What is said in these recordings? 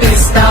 contestar.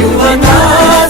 యువతా సహోదరుడు